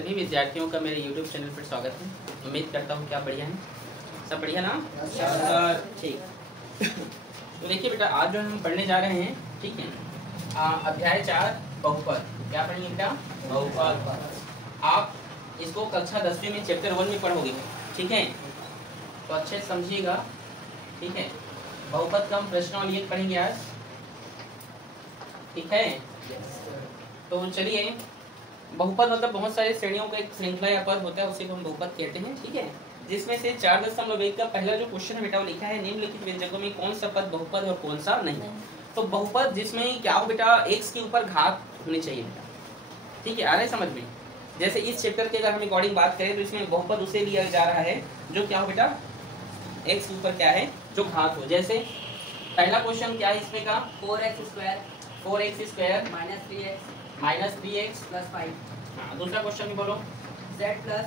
सभी विद्यार्थियों का मेरे YouTube चैनल पर स्वागत है। उम्मीद करता हूँ कि आप बढ़िया हैं, सब बढ़िया ना? ठीक। तो देखिए बेटा, आज जो हम पढ़ने जा रहे हैं, ठीक है, अध्याय 4 बहुपद। क्या पढ़ेंगे बेटा? बहुपद। आप इसको कक्षा 10वीं में चैप्टर 1 में पढ़ोगे, ठीक है? तो अच्छे से समझिएगा, ठीक है? बहुपद का हम प्रश्नावली पढ़ेंगे आज, ठीक है? तो चलिए, बहुपद मतलब बहुत सारे श्रेणियों का एक श्रृंखला या पद होता है, उसे हम बहुपद कहते हैं, ठीक है? जिसमें से 4.1 का पहला जो क्वेश्चन है बेटा वो लिखा है, निम्नलिखित व्यंजकों में कौन सा पद बहुपद और कौन सा नहीं। तो बहुपद जिसमें क्या हो बेटा, x के ऊपर घात होनी चाहिए बेटा, ठीक है? आ रहा है समझ में? जैसे इस चैप्टर के अगर हम अकॉर्डिंग बात करें तो इसमें बहुपद उसे लिया जा रहा है जो क्या हो बेटा, x के ऊपर क्या है, जो घात हो। जैसे पहला क्वेश्चन क्या है इसमें का, 4x² माइनस 3x प्लस 5। हाँ, दूसरा क्वेश्चन भी बोलो, z प्लस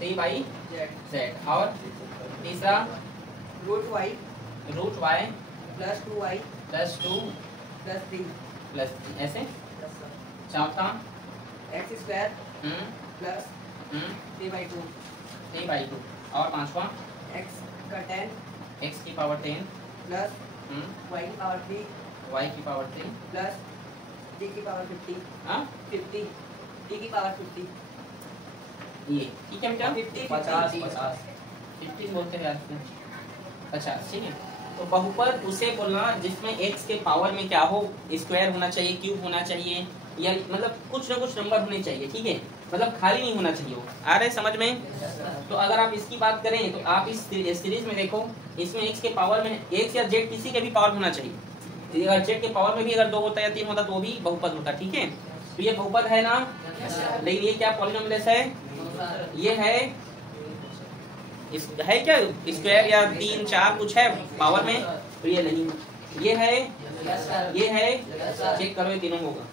3/z और तीसरा root y √y plus 2y plus 2 plus 3 plus 3 ऐसे। चौथा x² प्लस 3/2 और पांचवा x का 10 x की पावर 10 प्लस y की पावर 3 y की पावर 3 प्लस t की पावर 50 हाँ 50 t की पावर 50। ये ठीक है बेटा, 50 50 बोलते हैं आपने, 50, ठीक है? तो बहुपद उसे बोलना जिसमें x के पावर में क्या हो, स्क्वायर होना चाहिए, क्यूब होना चाहिए, या मतलब कुछ ना कुछ नंबर होने चाहिए, ठीक है? मतलब खाली नहीं होना चाहिए वो। आ रहे समझ में? तो अगर आप इसकी बात करें तो आप इस सीरीज में देखो, इसमें x के पावर में x या z किसी के भी पावर होना चाहिए। अगर z के पावर में भी अगर 2 होता है या 3 होता तो वो भी बहुपद होता, ठीक है? तो ये बहुपद है ना, लेकिन ये क्या पॉलिनोमियल्स है, ये है क्या स्क्वायर या 3 4 कुछ है पावर में, तो ये नहीं, ये है, चेक करो ये तीनों होगा।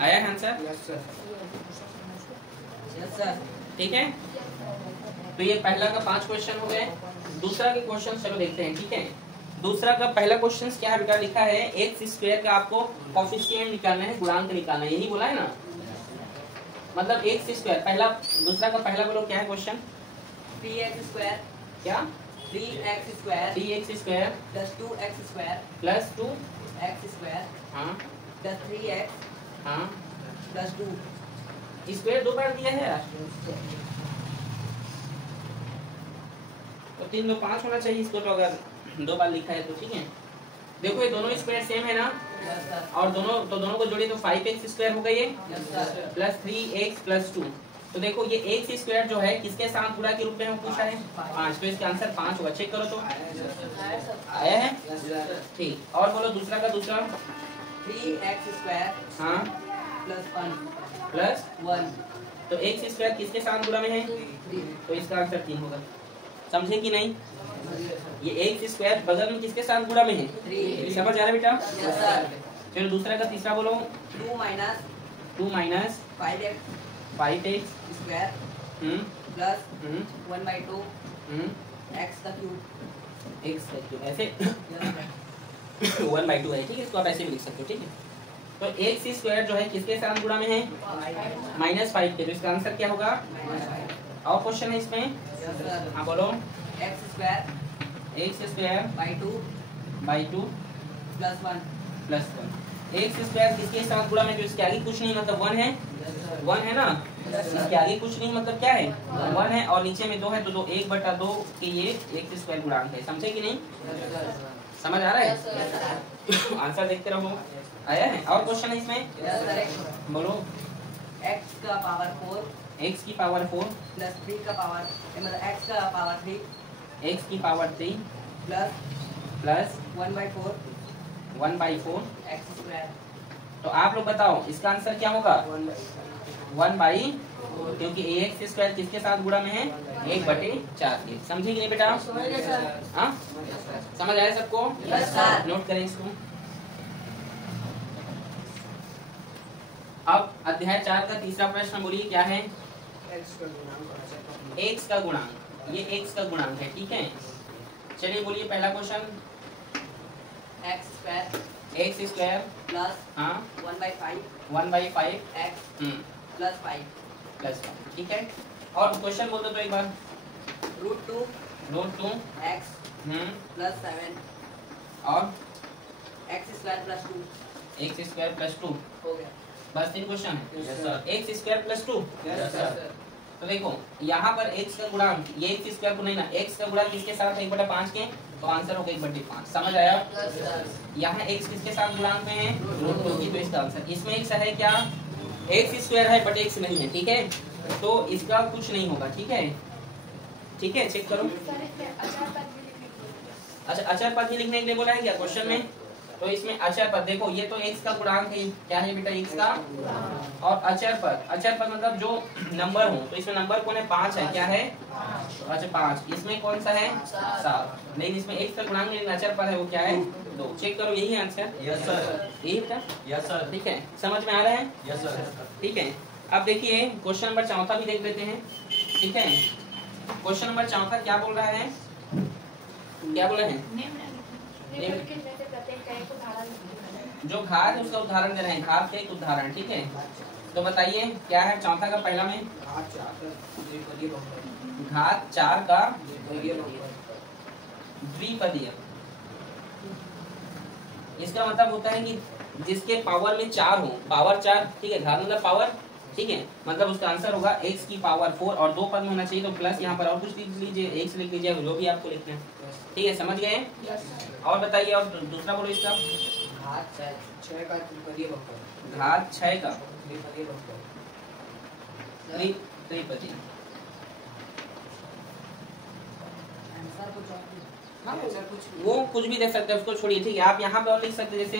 आया है आंसर? Yes sir. ठीक है, तो ये पहला का 5 क्वेश्चन हो गए। दूसरा के क्वेश्चन चलो देखते हैं, ठीक है? दूसरा का पहला क्वेश्चन क्या है बेटा, लिखा है x² का आपको कोफिशिएंट निकालना है, गुणांक निकालना है, यही बोला है ना? मतलब x²। पहला दूसरा का पहला बोलो क्या है क्वेश्चन, 3x² क्या 3x² प्लस 2x² 2x², हाँ प्लस 3x हाँ प्लस 2 स्क्वायर 2 बार दिया है यार, तो 3 2 5 होना चाहिए इसको, तो अगर 2 बार लिखा है तो ठीक है। देखो ये दोनों स्क्वायर सेम है ना, और दोनों को जोड़े तो 5x² हो गई है प्लस 3x प्लस 2। तो देखो ये x² जो है किसके साथ गुणा के रूप में पूछा है, 5, तो इसका आंसर 5 होगा। चेक करो तो आया है, ठीक। और बोलो दूसरा का दूसरा, 3x² हाँ प्लस 1 तो x² किसके साथ गुणा में है, तो इसका आंसर 3 होगा। समझे कि नहीं? ये x² बगल में किसके साथ गुणा में है, समझ आ रहा है बेटा? चलो दूसरा का तीसरा बोलो, 2 माइनस 5x प्लस 1/2 x का क्यूब ऐसे 1/2 है, ठीक है? इसको आप ऐसे भी लिख सकते हो, ठीक है? तो x² जो है किसके साथ गुणा में है, -5 के, तो इसका आंसर क्या होगा? और क्वेश्चन है इसमें, हाँ बोलो, x²/2 प्लस 1 x² किसके साथ गुणा में, जो इसके आगे कुछ नहीं मतलब 1 है ना, इसके आगे कुछ नहीं मतलब क्या है, 1 है, और नीचे में 2 है, तो 1/2 के ये x² गुणांक है। समझे कि नहीं? समझ आ रहा है? आंसर देखते रहो, आया है? और क्वेश्चन है इसमें, बोलो, x का पावर 4 x की पावर 4 प्लस 3 का पावर मतलब x का पावर 3 x की पावर 3 प्लस 1/4 x²। तो आप लोग बताओ इसका आंसर क्या होगा, 1/4, क्योंकि x² किसके साथ गुणा में है, 1/4 के। समझे कि नहीं बेटा? हाँ समझ आया सबको? नोट करें इसको। अब अध्याय 4 का तीसरा प्रश्न बोलिए क्या है, x का गुणांक, ये x का गुणांक है, ठीक है? चलिए बोलिए पहला क्वेश्चन। एक्स स्क्वायर प्लस हाँ 1/5 1/5 एक्स प्लस 5 प्लस 1, ठीक है। और क्वेश्चन बोल दो तो एक बार। √2 एक्स प्लस 7 और x square plus 2 x square plus 2 हो गया। बस 3 क्वेश्चन है। Yes sir. X square plus 2। Yes sir. तो देखो यहाँ पर x का गुणांक, ये एक्स स्क्वायर को नहीं ना, x का गुणांक किसके साथ 1/5 के, तो आंसर होगा 1/5। समझ आया? Yes sir. यहाँ x किसके साथ गुणांक में है, √2 की, तो इसका आंसर इसमें x है क्या, एक्स स्क्वायर है बट x नहीं है, ठीक है, तो इसका कुछ नहीं होगा, ठीक है। ठीक है, चेक करो। अच्छा, अचर पद ही लिखने के लिए बोला है क्या क्वेश्चन में, तो इसमें अचर पद देखो, ये तो x का गुणांक है, क्या है बेटा x का, और अचर पद मतलब जो नंबर हो, तो इसमें नंबर कौन है, 5 है, क्या है, अच्छा 5, इसमें कौन सा है 7, लेकिन इसमें x का गुणांक लेकिन अचर पद है, वो क्या है 2। चेक करो, यही आंसर। Yes sir. यही बेटा। Yes sir. ठीक है, समझ में आ रहा है? Yes sir. ठीक है, अब देखिए क्वेश्चन नंबर 4 भी देख लेते हैं। ठीक है, क्वेश्चन नंबर 4 क्या बोल रहा है, क्या बोल रहे हैं, जो घात है उसका उदाहरण दे रहे हैं, घात का एक उदाहरण, ठीक है। तो बताइए क्या है 4 का पहला में, घात 4 का द्विपदीय। इसका मतलब होता है कि जिसके पावर में 4 हो, पावर 4, ठीक है, घात मतलब पावर, ठीक है, मतलब उसका आंसर होगा x की पावर 4, और 2 पद में होना चाहिए, तो प्लस यहाँ पर और कुछ लिख लीजिए, x लिख लीजिए, जो भी आपको लिखना है, ठीक है, समझ गए? और बताइए, और दूसरा बोलो इसका, घात 6 का द्विपदीय बहुपद। घात 6 का द्विपदीय बहुपद। त्रिपदी। आंसर कुछ और हाँ, वो कुछ भी दे सकते हैं, उसको छोड़िए, ठीक है। आप यहाँ पे और लिख सकते हैं, जैसे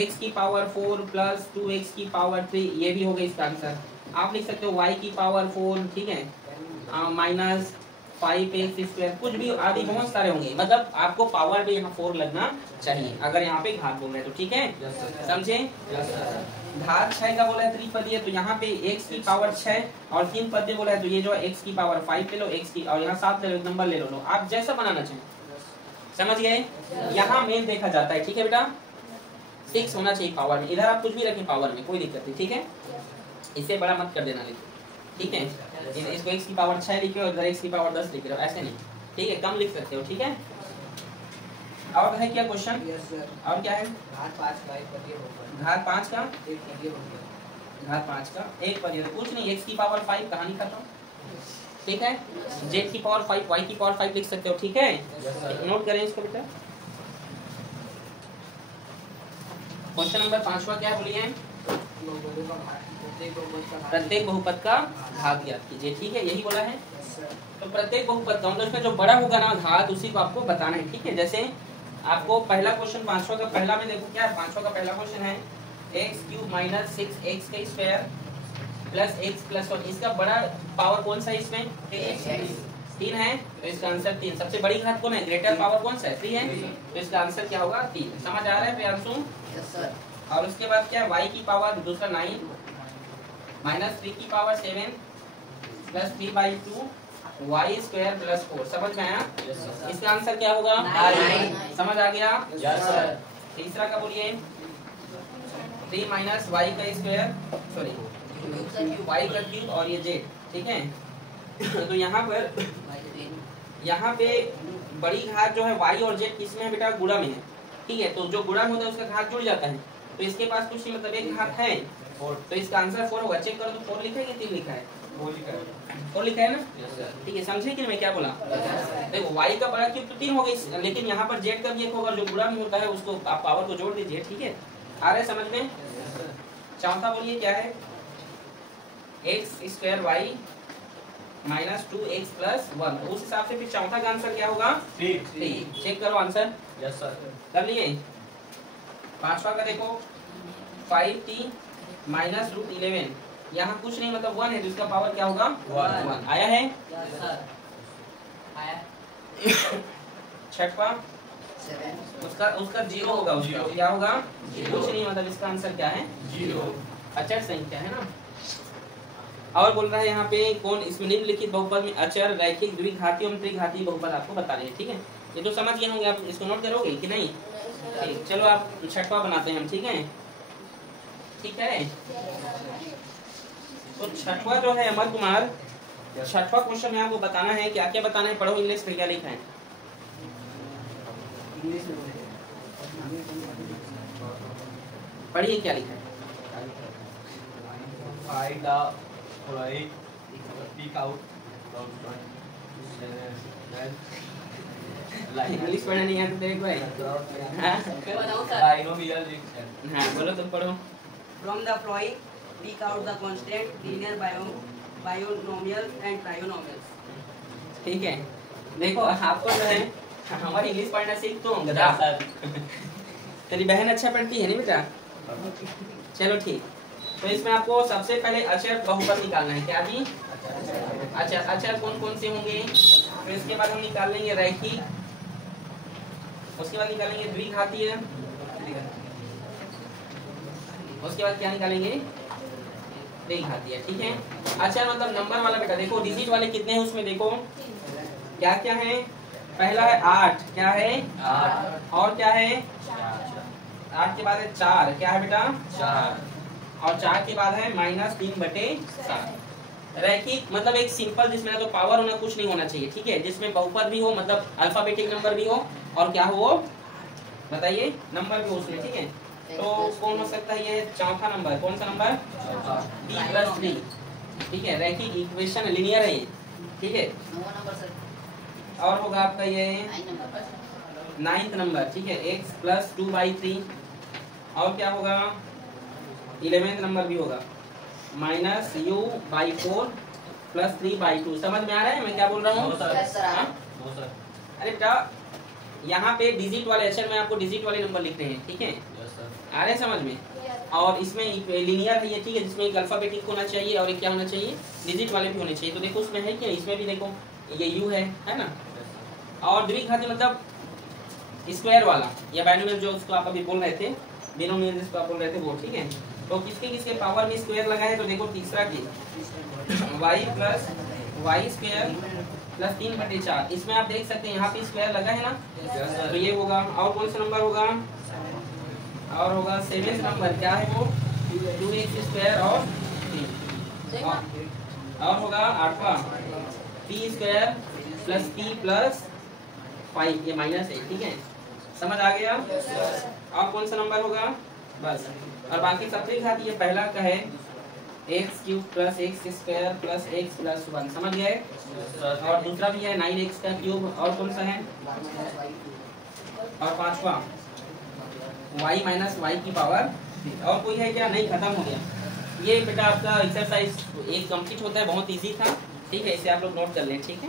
x की पावर 4 प्लस 2x की पावर 3, ये भी होगा इसका आंसर। आप लिख सकते हो y की पावर 4, ठीक है, माइनस 5x स्क्वायर, कुछ भी आदि बहुत सारे होंगे, मतलब आपको पावर भी यहाँ 4 लगना चाहिए अगर यहाँ पे घात बोल रहे हैं तो, ठीक है, समझे? घात 6 का बोला है त्रिपदीय, तो यहाँ पे x की पावर 6 और 3 पद बोला है, तो ये जो x की पावर 5 ले लो, x की, और यहाँ 7 ले लो, नंबर ले लो, आप जैसा बनाना चाहें, समझ गए? यहाँ मेन देखा जाता है, ठीक है बेटा, 6 होना चाहिए पावर में, इधर आप कुछ भी रखें पावर में, कोई दिक्कत नहीं, ठीक है, इससे बड़ा मत कर देना लिखो, ठीक है, इसको x की पावर 6 लिखे और इधर x की पावर 10 लिख रहे हो, ऐसे नहीं, ठीक है, कम लिख सकते हो, ठीक है। और है क्या क्वेश्चन? और क्या है? घात 5 का एक पदीय बहुपद। घात 5 का एक पदीय बहुपद। घात 5 का एक पदीय, कुछ नहीं, x की पावर 5, कहानी खत्म, ठीक है, z की पावर 5, y की पावर 5 लिख सकते हो, ठीक है, नोट करें इसको बेटा। क्वेश्चन नंबर 5वां क्या बोलिए, प्रत्येक बहुपद का घात ज्ञात कीजिए, ठीक है, यही बोला है। तो प्रत्येक बहुपद का मतलब जो बड़ा होगा ना घात, उसी को आपको बताना है, ठीक है। जैसे आपको पहला क्वेश्चन 5वां का पहला में देखो, क्या है 5वां का पहला क्वेश्चन है, x³ माइनस 6x का स्क्वायर प्लस x प्लस 1, इसका बड़ा पावर कौन सा है इसमें, 3 है, तो इसका आंसर 3। सबसे बड़ी घात कौन है, ग्रेटर पावर कौन सा है, 3 है, तो इसका आंसर क्या होगा 3। समझ आ रहा है प्रियांशु? Yes sir. और उसके बाद क्या है, y की पावर दूसरा 9 माइनस 3 की power 7 plus 3/2 y square plus 4। समझ में आया? इसका आंसर क्या होगा 9। समझ आ गया? Yes sir. तीसरा का बोलिए, 3 माइनस y का स्क्वायर, सॉरी y का क्यूब और ये z, ठीक है। तो यहाँ पे बड़ी घात जो है y और z किसमें है बेटा, गुणा में है, ठीक है, तो जो गुणा होता है उसका घात जुड़ जाता है, तो इसके पास कुछ नहीं, मतलब एक घात है, तो इसका आंसर 4 होगा। चेक करो तो 4 लिखा है कि 3 लिखा है, 4 लिखा है ना, ठीक है, समझे कि मैं क्या बोला? देखो y का बड़ा क्यूब तो 3 हो गई, लेकिन यहाँ पर z का भी एक होगा, जो गुणा में होता है उसको आप पावर को जोड़ दीजिए, ठीक है, आ रहा है समझ में? चौथा बोलिए क्या है, x² y minus 2x plus 1, उस हिसाब से फिर चौथा का आंसर क्या होगा, 3। चेक करो आंसर, यस सर, कर लिए। 5वां का देखो, 5t माइनस √11, यहाँ कुछ नहीं, मतलब 1 है, तो इसका पावर क्या होगा 1। आया है? Yes sir. आया। 6वां, उसका 0 होगा, उसका क्या होगा, कुछ नहीं, मतलब इसका आंसर क्या है 0। अचर संख्या है ना। और बोल रहा है यहाँ पे कौन, इसमें निम्नलिखित बहुपद में अचर, रैखिक, द्विघाती और त्रिघाती बहुपद आपको बताने हैं, ठीक है। ये तो समझ गए होंगे, आप इसको नोट करोगे कि नहीं? ठीक, चलो आप छठवां बनाते हैं हम, ठीक है? ठीक है, तो छठवां जो है अमर कुमार, छठवां क्वेश्चन में आपको बताना है, क्या क्या बताना है, पढ़ो इंग्लिश में क्या लिखा है। पढ़िए क्या लिखा है। Find the right, pick out, English पढ़ना नहीं आता तेरे को भाई? हाँ? मैं बताऊं सर? binomial function. हाँ बोलो, तुम पढ़ो। From the following, pick out the constant, linear, binomial and trinomials. ठीक है, देखो आपको जो है हमारी इंग्लिश पढ़ना सीख तो गधा। तेरी बहन अच्छा पढ़ती है नहीं बेटा? चलो ठीक, तो इसमें आपको सबसे पहले अचर बहुपद निकालना है। क्या जी? अच्छा, अचर कौन कौन से होंगे? फिर इसके बाद हम निकाल लेंगे रैखिक, उसके बाद निकालेंगे द्विघातीय, उसके बाद क्या निकालेंगे? द्विघातीय। ठीक है, अचर मतलब नंबर वाला बेटा। देखो डिजिट वाले कितने हैं उसमें, देखो क्या क्या है। पहला है 8, क्या है? 8 और क्या है? 8 के बाद है 4, क्या है बेटा? 4 और 4 के बाद है -3/7। रैखिक मतलब एक सिंपल, जिसमें ना तो पावर होना, कुछ नहीं होना चाहिए। ठीक है, जिसमें बहुपद भी हो, मतलब अल्फाबेटिक नंबर भी हो, और क्या हो बताइए, नंबर भी हो उसमें। ठीक है, तो कौन हो सकता है? ये चौथा नंबर, कौन सा नंबर? b+3। ठीक है, रैखिक इक्वेशन लिनियर है ये। ठीक है, और होगा आपका ये 9th नंबर। ठीक है, x + 2/3। और क्या होगा? 11th नंबर भी होगा -u/4 + 3/2। समझ में आ रहा है मैं क्या बोल रहा हूँ? अरे बेटा यहाँ पे डिजिट वाले अक्षर में आपको डिजिट वाले नंबर लिखने हैं। ठीक है, आ रहे हैं समझ में? और इसमें लिनियर है ये। ठीक है, जिसमें एक अल्फाबेटिक होना चाहिए और एक क्या होना चाहिए? डिजिट वाले भी होने चाहिए। तो देखो उसमें है क्या? इसमें भी देखो ये u है ना? और द्विघाती मतलब स्क्वायर वाला या बाइनोमियल, जो उसको आप अभी बोल रहे थे, बिनोमियल जिसको आप बोल रहे थे वो। ठीक है, तो किसके किसके पावर में स्क्वायर लगा है? तो देखो तीसरा की y + y² + 3/4। इसमें आप देख सकते हैं यहाँ पे स्क्वायर लगा है ना, तो ये होगा। और कौन सा नंबर होगा? और होगा 7th नंबर, क्या है वो? 2x² और 3। और होगा 8वां p² + p + 5, ये माइनस है। ठीक है, समझ आ गया? और कौन सा नंबर होगा? बस। और बाकी सब द्विघाती है। पहला का है x³ + x² + x + 1। समझ गए? और दूसरा भी है 9x³। और कौन सा है? और 5वां y - y की पावर। और कोई है क्या? नहीं, खत्म हो गया। ये बेटा आपका एक्सरसाइज 1 कंप्लीट होता है। बहुत इजी था। ठीक है, इसे आप लोग नोट कर लें। ठीक है।